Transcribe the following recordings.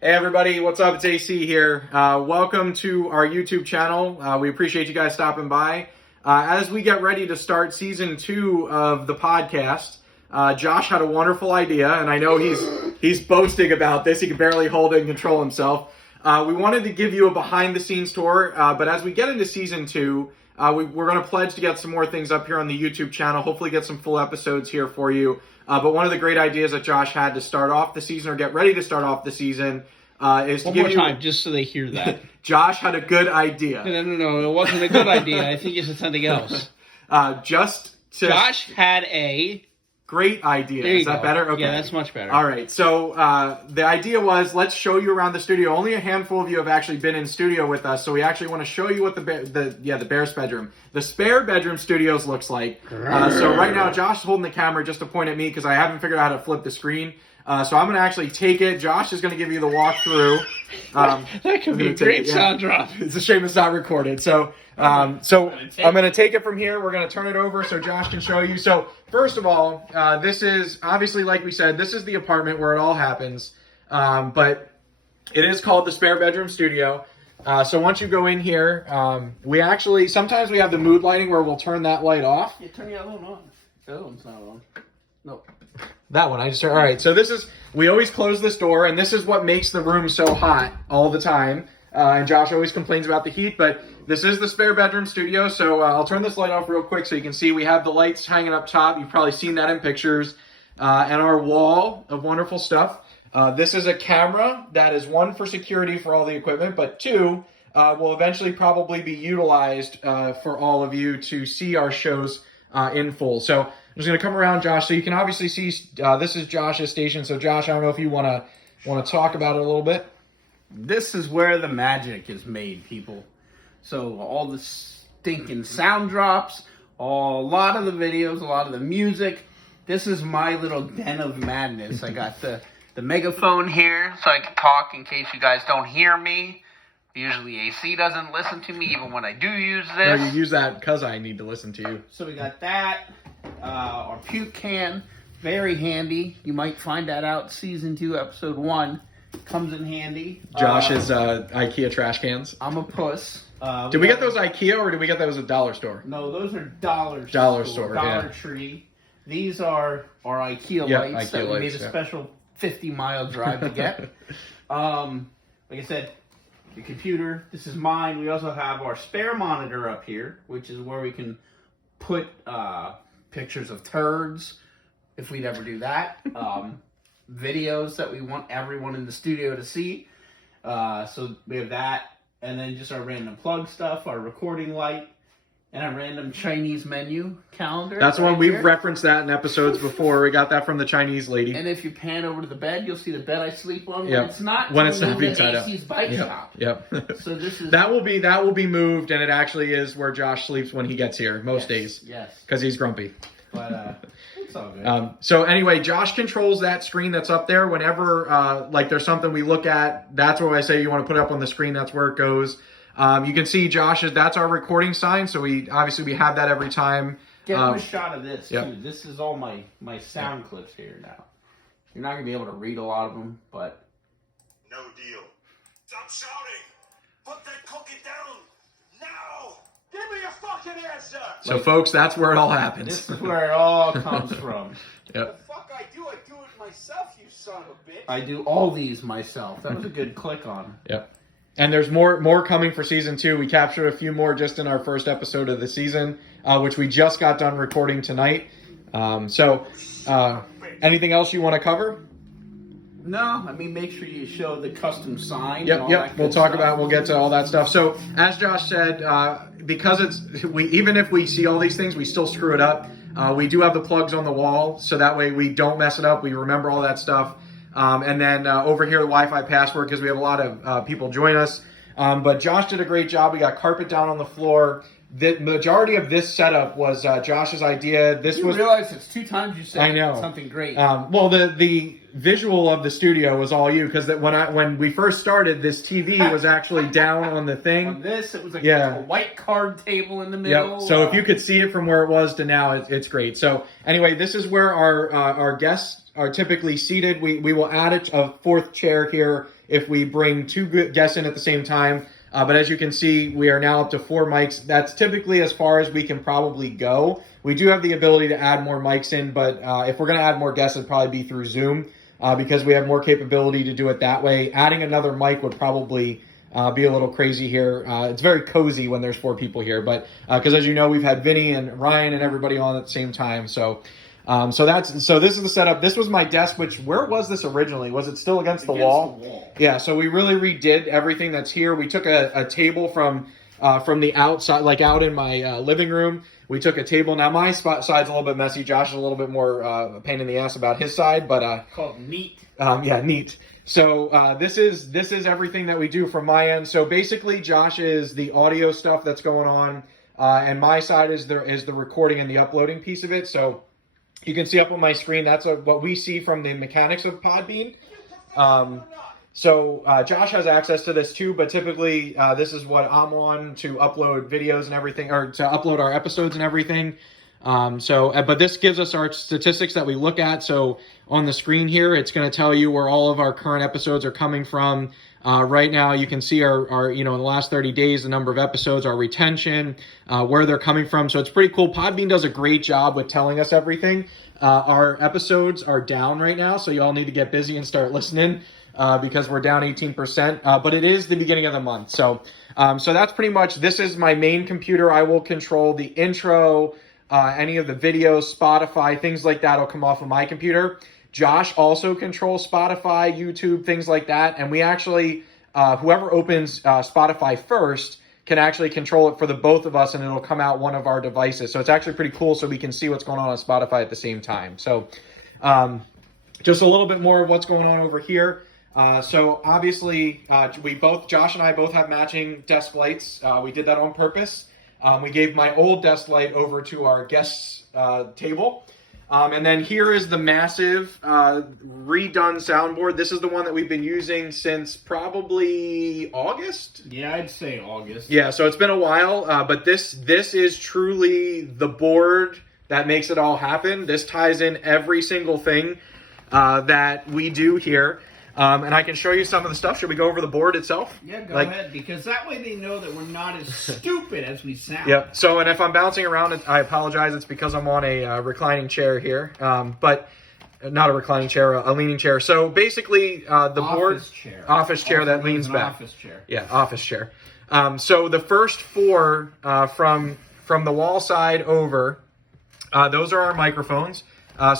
Hey everybody, what's up? It's AC here. Welcome to our YouTube channel. We appreciate you guys stopping by. As we get ready to start season 2 of the podcast, Josh had a wonderful idea, and I know he's boasting about this. He can barely hold it and control himself. We wanted to give you a behind-the-scenes tour, but as we get into season 2, we're going to pledge to get some more things up here on the YouTube channel, hopefully get some full episodes here for you. But one of the great ideas that Josh had to start off the season, or get ready to start off the season, is to One give more you... time, just so they hear that. Josh had a good idea. No, it wasn't a good idea. I think you said something else. Josh had a... Great idea. There you Is that go. better? Okay. Yeah, that's much better. All right. So the idea was, let's show you around the studio. Only a handful of you have actually been in studio with us, so we actually want to show you what the Bear's bedroom, the spare bedroom studios looks like. So right now, Josh is holding the camera just to point at me because I haven't figured out how to flip the screen. So I'm going to actually take it. Josh is going to give you the walkthrough. That could be a great sound drop. It's a shame it's not recorded. So I'm going to take it from here. We're going to turn it over so Josh can show you. So first of all, this is obviously, like we said, this is the apartment where it all happens. But it is called the spare bedroom studio. So once you go in here, we actually, sometimes we have the mood lighting where we'll turn that light off. Yeah, turn the other one on. The other one's not on. No. That one, I just, all right. So this is, we always close this door, and this is what makes the room so hot all the time. And Josh always complains about the heat, but this is the spare bedroom studio. So I'll turn this light off real quick so you can see we have the lights hanging up top. You've probably seen that in pictures. And our wall of wonderful stuff. This is a camera that is, one, for security for all the equipment, but two, will eventually probably be utilized for all of you to see our shows in full. So I'm just going to come around, Josh, so you can obviously see this is Josh's station. So Josh, I don't know if you want to talk about it a little bit. This is where the magic is made, people. So all the stinking sound drops, a lot of the videos, a lot of the music. This is my little den of madness. I got the megaphone here so I can talk in case you guys don't hear me. Usually AC doesn't listen to me even when I do use this. No, you use that because I need to listen to you. So we got that. Our puke can, very handy. You might find that out season 2, episode 1. Comes in handy. Josh's IKEA trash cans. I'm a puss. Did we get those IKEA or did we get those at Dollar Store? No, those are Dollar Store, Dollar Tree. These are our IKEA lights that we made a special 50-mile drive to get. Like I said, the computer, this is mine. We also have our spare monitor up here, which is where we can put pictures of turds, if we'd ever do that. Videos that we want everyone in the studio to see. So we have that. And then just our random plug stuff, our recording light, and a random Chinese menu calendar. That's one we've referenced that in episodes before. We got that from the Chinese lady. And if you pan over to the bed, you'll see the bed I sleep on Yep. when it's not being tied up. AC's bike shop. Yep. So this is that will be moved, and it actually is where Josh sleeps when he gets here most days. Yes. Because he's grumpy. But it's all good. So anyway, Josh controls that screen that's up there. Whenever like there's something we look at, that's where I say you want to put it up on the screen. That's where it goes. You can see Josh's. That's our recording sign. So we have that every time. Get him a shot of this yep. too. This is all my sound clips here now. You're not gonna be able to read a lot of them, but no deal. Stop shouting! Put that cookie down now! Give me a fucking answer! So folks, that's where it all happens. this is where it all comes from. Yep. The fuck I do it myself, you son of a bitch! I do all these myself. That was a good click on. Yep. And there's more coming for season 2. We captured a few more just in our first episode of the season, which we just got done recording tonight. Anything else you want to cover? No, I mean, make sure you show the custom sign. Yep. We'll get to all that stuff. So as Josh said, because even if we see all these things, we still screw it up. We do have the plugs on the wall, so that way we don't mess it up. We remember all that stuff. And then over here, the Wi-Fi password, because we have a lot of people join us. But Josh did a great job. We got carpet down on the floor. The majority of this setup was Josh's idea. You realize it's 2 times you said I know. something great. Well, the visual of the studio was all you, because when we first started, this TV was actually down on the thing. On this, it was a white card table in the middle. Yep. So if you could see it from where it was to now, it's great. So anyway, this is where our guests are typically seated. We will add a fourth chair here if we bring two guests in at the same time. But as you can see, we are now up to 4 mics. That's typically as far as we can probably go. We do have the ability to add more mics in, but if we're going to add more guests, it'd probably be through Zoom because we have more capability to do it that way. Adding another mic would probably be a little crazy here. It's very cozy when there's 4 people here, but because as you know, we've had Vinny and Ryan and everybody on at the same time. So this is the setup. This was my desk, which where was this originally? Was it still against the wall? Yeah. So we really redid everything that's here. We took a table from the outside, like out in my living room. We took a table. Now my side's a little bit messy. Josh is a little bit more a pain in the ass about his side, but called neat. Yeah, neat. So this is everything that we do from my end. So basically, Josh is the audio stuff that's going on, and my side is the recording and the uploading piece of it. So you can see up on my screen, that's what we see from the mechanics of Podbean. So Josh has access to this too, but typically this is what I'm on to upload videos and everything, or to upload our episodes and everything. But this gives us our statistics that we look at. So on the screen here, it's going to tell you where all of our current episodes are coming from. Right now, you can see our in the last 30 days, the number of episodes, our retention, where they're coming from. So it's pretty cool. Podbean does a great job with telling us everything. Our episodes are down right now, so you all need to get busy and start listening because we're down 18%. But it is the beginning of the month. So that's pretty much, this is my main computer. I will control the intro, any of the videos, Spotify, things like that will come off of my computer. Josh also controls Spotify, YouTube, things like that. And we actually, whoever opens Spotify first can actually control it for the both of us, and it'll come out one of our devices. So it's actually pretty cool, so we can see what's going on Spotify at the same time. So just a little bit more of what's going on over here. So obviously, Josh and I both have matching desk lights. We did that on purpose. We gave my old desk light over to our guest table. And then here is the massive redone soundboard. This is the one that we've been using since probably August. Yeah, I'd say August. Yeah, so it's been a while, but this is truly the board that makes it all happen. This ties in every single thing that we do here. And I can show you some of the stuff. Should we go over the board itself? Yeah, go ahead, because that way they know that we're not as stupid as we sound. Yep. So, and if I'm bouncing around, I apologize. It's because I'm on a reclining chair here. But not a reclining chair, a leaning chair. So basically, office chair that leans back. Office chair. Yeah, office chair. So the first 4 from the wall side over, those are our microphones.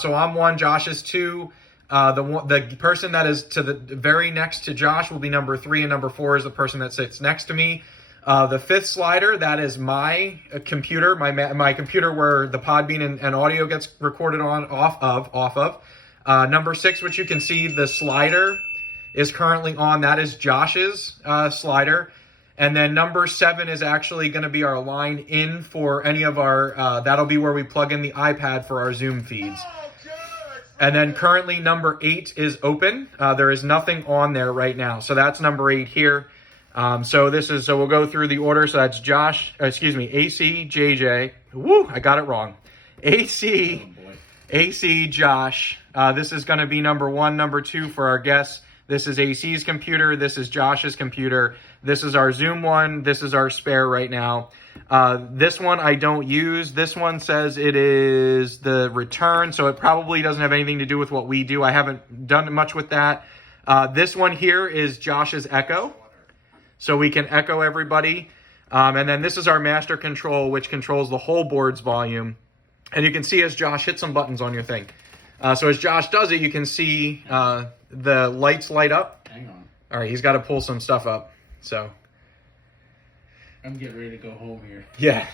So I'm 1, Josh is 2. The person that is to the very next to Josh will be number 3, and number 4 is the person that sits next to me. The 5th slider, that is my computer, my computer where the Podbean and audio gets recorded off of. Number 6, which you can see, the slider is currently on. That is Josh's slider. And then number 7 is actually going to be our line in for any of our, that'll be where we plug in the iPad for our Zoom feeds. And then currently number 8 is open. There is nothing on there right now. So that's number 8 here. So we'll go through the order. So that's AC, JJ. Woo, I got it wrong. AC, Josh. This is going to be number 1, number 2 for our guests. This is AC's computer. This is Josh's computer. This is our Zoom one. This is our spare right now. This one I don't use. This one says it is the return, so it probably doesn't have anything to do with what we do. I haven't done much with that. This one here is Josh's Echo, so we can echo everybody. And then this is our master control, which controls the whole board's volume. And you can see as Josh hits some buttons on your thing. So as Josh does it, you can see the lights light up. Hang on. All right, he's got to pull some stuff up. So I'm getting ready to go home here. Yeah,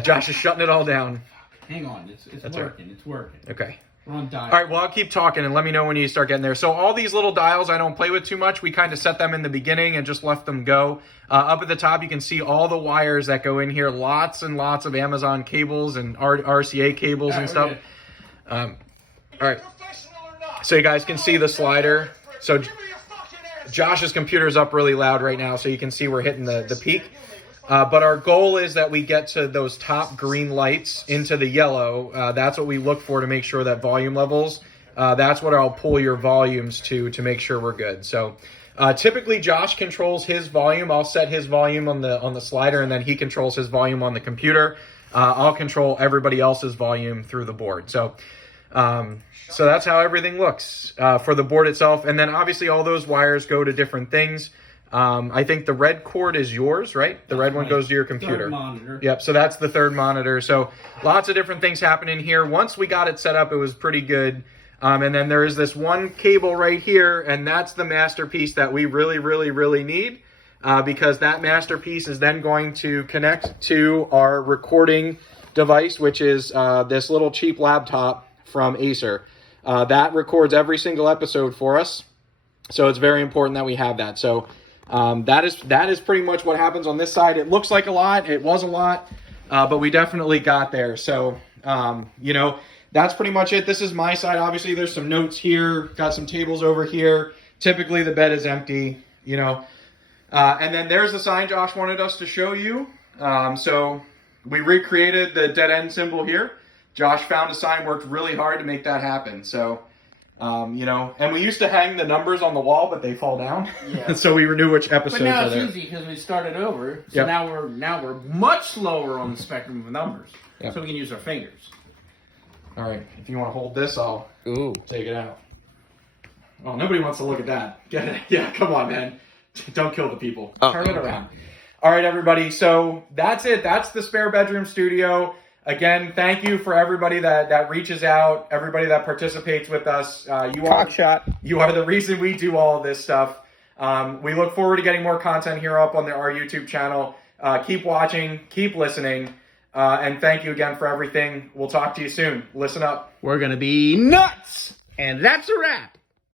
Josh is shutting it all down. Hang on, it's working. Right. It's working. Okay. We're on dial. All right, well, I'll keep talking and let me know when you start getting there. So all these little dials I don't play with too much. We kind of set them in the beginning and just left them go. Up at the top, you can see all the wires that go in here. Lots and lots of Amazon cables and RCA cables and stuff. All right. So you guys can see the slider. So Josh's computer is up really loud right now, so you can see we're hitting the peak. But our goal is that we get to those top green lights into the yellow. That's what we look for to make sure that volume levels that's what I'll pull your volumes to make sure we're good. So typically Josh controls his volume. I'll set his volume on the slider, and then he controls his volume on the computer. I'll control everybody else's volume through the board. So that's how everything looks for the board itself. And then obviously all those wires go to different things. I think the red cord is yours, right? The red one goes to your computer. Third monitor. Yep, so that's the third monitor. So lots of different things happening here. Once we got it set up, it was pretty good. And then there is this one cable right here, and that's the masterpiece that we really, really, really need, because that masterpiece is then going to connect to our recording device, which is this little cheap laptop from Acer. That records every single episode for us, so it's very important that we have that. So that is pretty much what happens on this side. It looks like a lot. It was a lot, but we definitely got there. So, that's pretty much it. This is my side. Obviously, there's some notes here. Got some tables over here. Typically, the bed is empty, And then there's the sign Josh wanted us to show you. So we recreated the dead end symbol here. Josh found a sign, worked really hard to make that happen. So, and we used to hang the numbers on the wall, but they fall down. Yeah. So we knew which episodes But now are it's there. easy because we started over. So Yep. now we're much lower on the spectrum of numbers. Yep. So we can use our fingers. All right, if you want to hold this, I'll Ooh. take it out. Oh, nobody wants to look at that. Get it? Yeah, come on, man. Don't kill the people. Turn it around. All right, everybody. So that's it. That's the spare bedroom studio. Again, thank you for everybody that reaches out, everybody that participates with us. You are the reason we do all of this stuff. We look forward to getting more content here up on our YouTube channel. Keep watching, keep listening, and thank you again for everything. We'll talk to you soon. Listen up. We're going to be nuts! And that's a wrap.